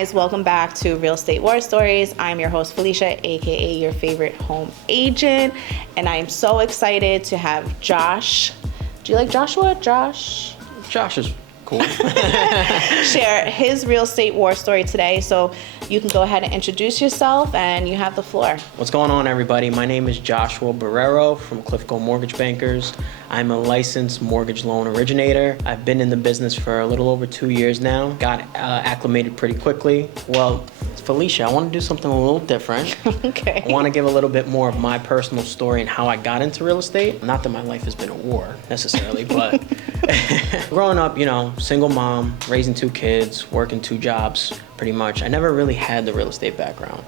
guys, welcome back to Real Estate War Stories. I'm your host Felicia, aka your favorite home agent, and I'm so excited to have Josh. Do you like Joshua? Josh is cool. Share his real estate war story today. So you can go ahead and introduce yourself, and you have the floor. What's going on, everybody? My name is Joshua Barrero from Cliffco Mortgage Bankers. I'm a licensed mortgage loan originator. I've been in the business for a little over 2 years now. Got acclimated pretty quickly. Well, Felicia, I want to do something a little different. Okay. I want to give a little bit more of my personal story and how I got into real estate. Not that my life has been a war necessarily, but growing up, single mom, raising 2 kids, working 2 jobs, pretty much. I never really had the real estate background.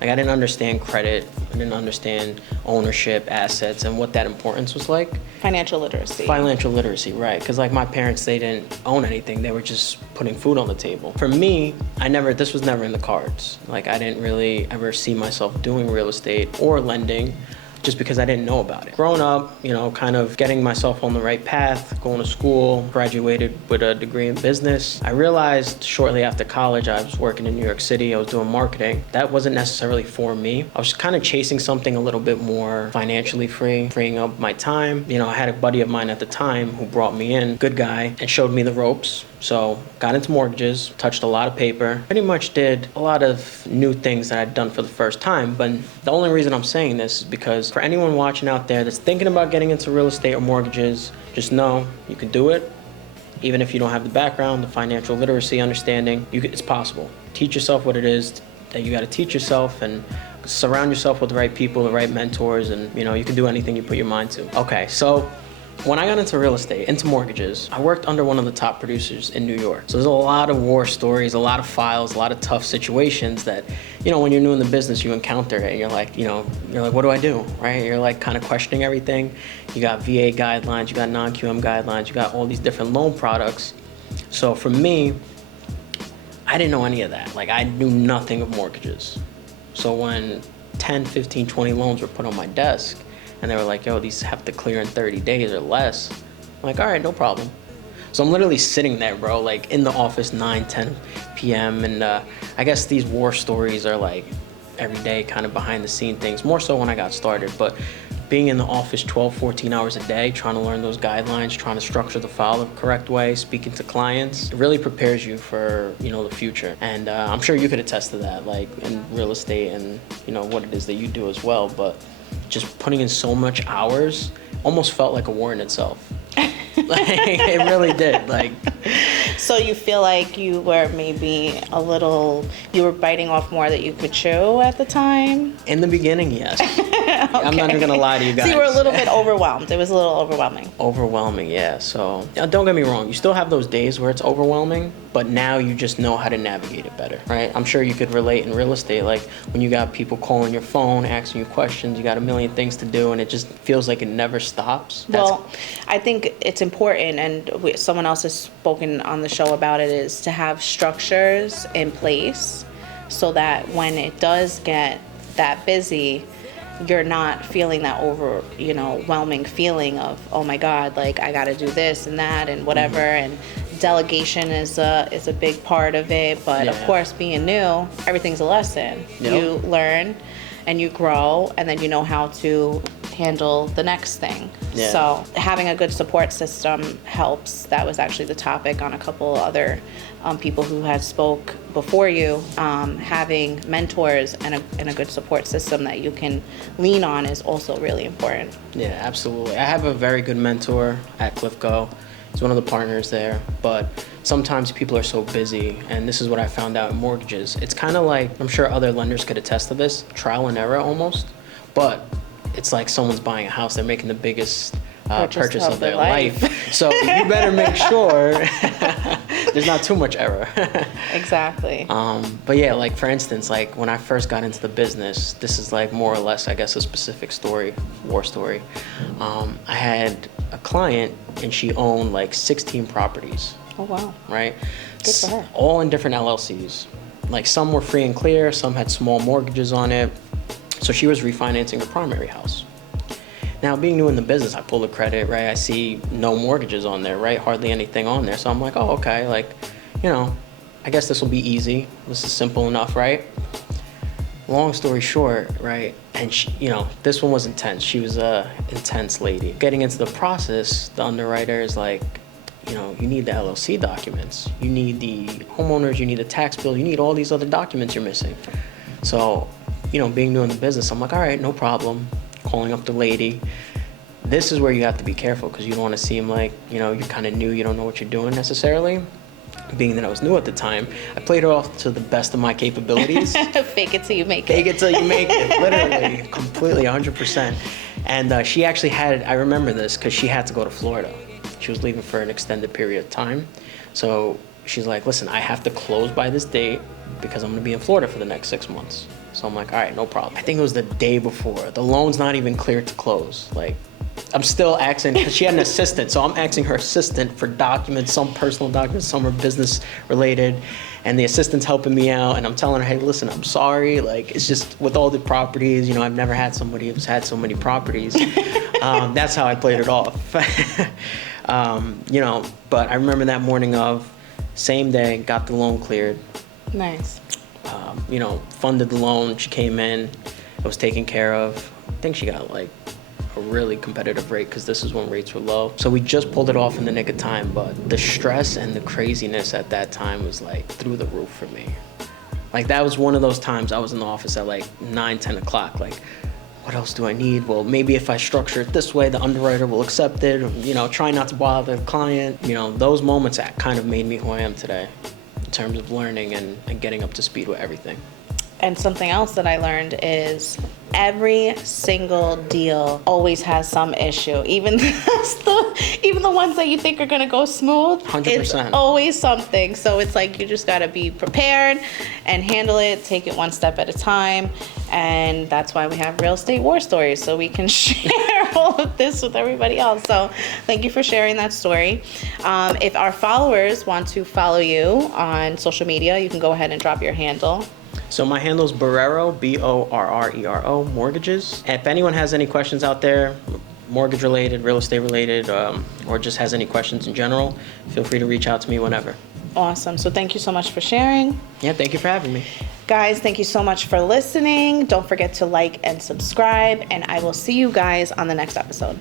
Like, I didn't understand credit, I didn't understand ownership, assets, and what that importance was like. Financial literacy. Financial literacy, right. Because like my parents, they didn't own anything. They were just putting food on the table. For me, this was never in the cards. Like, I didn't really ever see myself doing real estate or lending, just because I didn't know about it. Growing up, kind of getting myself on the right path, going to school, graduated with a degree in business. I realized shortly after college, I was working in New York City, I was doing marketing. That wasn't necessarily for me. I was kind of chasing something a little bit more financially free, freeing up my time. I had a buddy of mine at the time who brought me in, good guy, and showed me the ropes. So got into mortgages, touched a lot of paper, pretty much did a lot of new things that I'd done for the first time. But the only reason I'm saying this is because for anyone watching out there that's thinking about getting into real estate or mortgages, just know you can do it. Even if you don't have the background, the financial literacy understanding, it's possible. Teach yourself what it is that you got to teach yourself, and surround yourself with the right people, the right mentors, and you can do anything you put your mind to. Okay, so when I got into real estate, into mortgages, I worked under one of the top producers in New York. So there's a lot of war stories, a lot of files, a lot of tough situations that, when you're new in the business, you encounter it, and you're like, what do I do, right? You're like kind of questioning everything. You got VA guidelines, you got non-QM guidelines, you got all these different loan products. So for me, I didn't know any of that. Like, I knew nothing of mortgages. So when 10, 15, 20 loans were put on my desk, and they were like, yo, these have to clear in 30 days or less. I'm like, all right, no problem. So I'm literally sitting there, bro, like in the office 9, 10 p.m. And I guess these war stories are like every day kind of behind the scene things, more so when I got started. But being in the office 12, 14 hours a day, trying to learn those guidelines, trying to structure the file the correct way, speaking to clients, it really prepares you for, the future. And I'm sure you could attest to that, like in real estate and, what it is that you do as well. But just putting in so much hours almost felt like a war in itself. Like, it really did. Like, so you feel like you were maybe you were biting off more that you could chew at the time? In the beginning, yes. Okay. I'm not even gonna lie to you guys. So you were a little bit overwhelmed. It was a little overwhelming. Overwhelming, yeah. So don't get me wrong. You still have those days where it's overwhelming, but now you just know how to navigate it better, right? I'm sure you could relate in real estate. Like, when you got people calling your phone, asking you questions, you got a million things to do, and it just feels like it never stops. Well, I think it's important, and someone else has spoken on the show about it, is to have structures in place so that when it does get that busy, you're not feeling that overwhelming feeling of, oh my God, like I got to do this and that and whatever. Mm-hmm. And delegation is a big part of it. But of course, being new, everything's a lesson. Yep. You learn and you grow, and then you know how to handle the next thing. Yeah. So having a good support system helps. That was actually the topic on a couple other people who had spoke before you. Having mentors and a good support system that you can lean on is also really important. Yeah, absolutely. I have a very good mentor at Cliffco. He's one of the partners there, but sometimes people are so busy, and this is what I found out in mortgages. It's kind of like, I'm sure other lenders could attest to this, trial and error almost, but it's like someone's buying a house, they're making the biggest purchase of their life. So you better make sure there's not too much error. Exactly. But yeah, like for instance, like when I first got into the business, this is like more or less, I guess, a specific story, war story. I had a client, and she owned like 16 properties. Oh, wow. Right? Good for her. All in different LLCs. Like, some were free and clear, some had small mortgages on it. So she was refinancing her primary house. Now, being new in the business, I pull the credit, right? I see no mortgages on there, right? Hardly anything on there. So I'm like, oh, okay. Like, I guess this will be easy. This is simple enough, right? Long story short, right? And she, this one was intense. She was a intense lady. Getting into the process, the underwriter is like, you need the LLC documents. You need the homeowners, you need the tax bill, you need all these other documents you're missing. So, being new in the business, I'm like, all right, no problem. Calling up the lady. This is where you have to be careful because you don't want to seem like, you're kind of new, you don't know what you're doing necessarily. Being that I was new at the time, I played her off to the best of my capabilities. Fake it till you make it. Fake it till you make it, literally, completely, 100%. And she actually I remember this because she had to go to Florida. She was leaving for an extended period of time. So she's like, listen, I have to close by this date because I'm gonna be in Florida for the next 6 months. So I'm like, all right, no problem. I think it was the day before. The loan's not even clear to close. Like, I'm still asking, because she had an assistant, so I'm asking her assistant for documents, some personal documents, some are business related, and the assistant's helping me out, and I'm telling her, hey, listen, I'm sorry, like, it's just with all the properties, I've never had somebody who's had so many properties. That's how I played it off. But I remember that morning of, same day, got the loan cleared. Nice. Funded the loan, she came in, it was taken care of. I think she got like a really competitive rate because this is when rates were low. So we just pulled it off in the nick of time, but the stress and the craziness at that time was like through the roof for me. Like that was one of those times I was in the office at like 9, 10 o'clock, like, what else do I need? Well, maybe if I structure it this way, the underwriter will accept it, try not to bother the client. Those moments that kind of made me who I am today in terms of learning and getting up to speed with everything. And something else that I learned is every single deal always has some issue. Even the ones that you think are gonna go smooth, 100%. It's always something. So it's like you just gotta be prepared and handle it, take it one step at a time. And that's why we have real estate war stories, so we can share all of this with everybody else. So thank you for sharing that story. If our followers want to follow you on social media, you can go ahead and drop your handle. So my handle is Borrero, Borrero, mortgages. If anyone has any questions out there, mortgage related, real estate related, or just has any questions in general, feel free to reach out to me whenever. Awesome. So thank you so much for sharing. Yeah, thank you for having me. Guys, thank you so much for listening. Don't forget to like and subscribe, and I will see you guys on the next episode.